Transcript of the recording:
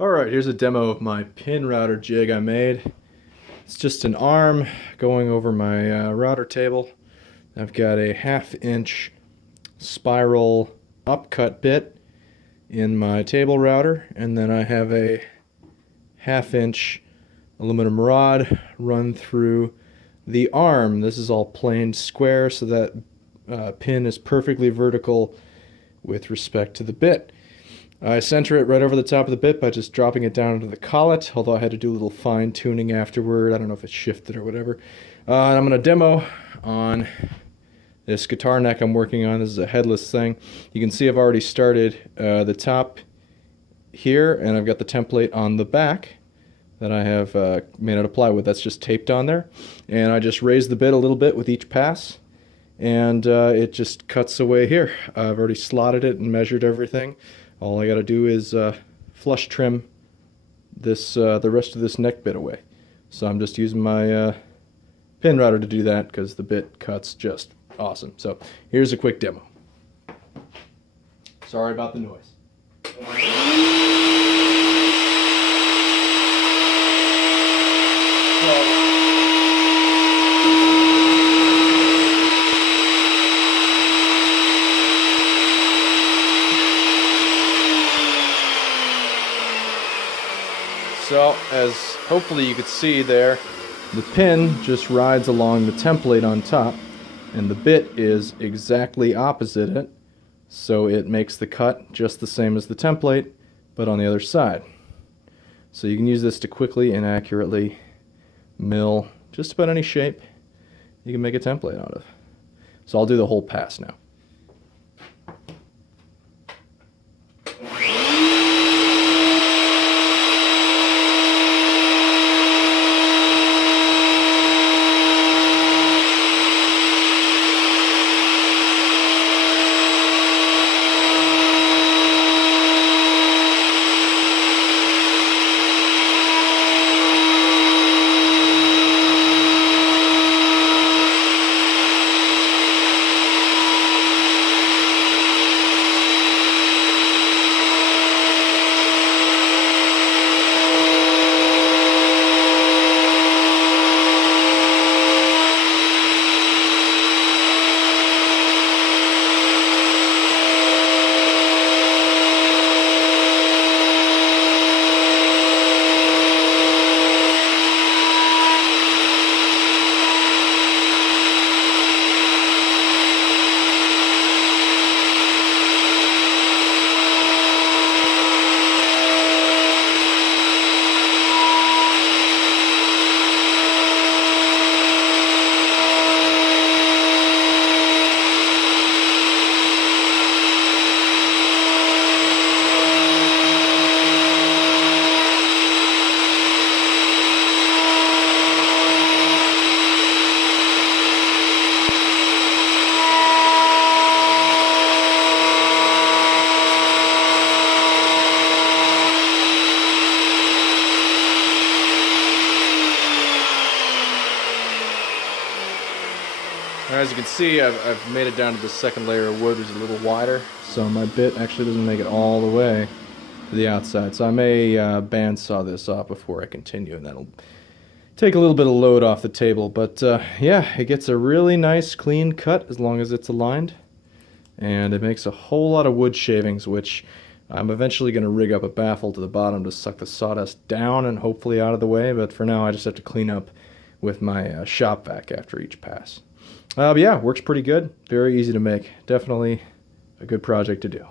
Alright, here's a demo of my pin router jig I made. It's just an arm going over my router table. I've got a 1/2 inch spiral upcut bit in my table router, and then I have a 1/2 inch aluminum rod run through the arm. This is all planed square so that pin is perfectly vertical with respect to the bit. I center it right over the top of the bit by just dropping it down into the collet, although I had to do a little fine tuning afterward. I don't know if it shifted or whatever. And I'm going to demo on this guitar neck I'm working on. This is a headless thing. You can see I've already started the top here, and I've got the template on the back that I have made out of plywood. That's just taped on there. And I just raise the bit a little bit with each pass, and it just cuts away here. I've already slotted it and measured everything. All I got to do is flush trim this the rest of this neck bit away. So I'm just using my pin router to do that because the bit cuts just awesome. So here's a quick demo. Sorry about the noise. So, as hopefully you could see there, the pin just rides along the template on top, and the bit is exactly opposite it, so it makes the cut just the same as the template, but on the other side. So you can use this to quickly and accurately mill just about any shape you can make a template out of. So I'll do the whole pass now. As you can see, I've made it down to the second layer of wood, which is a little wider, so my bit actually doesn't make it all the way to the outside. So I may bandsaw this off before I continue, and that'll take a little bit of load off the table. But yeah, it gets a really nice clean cut as long as it's aligned, and it makes a whole lot of wood shavings, which I'm eventually going to rig up a baffle to the bottom to suck the sawdust down and hopefully out of the way, but for now I just have to clean up with my shop vac after each pass. But yeah, works pretty good. Very easy to make. Definitely a good project to do.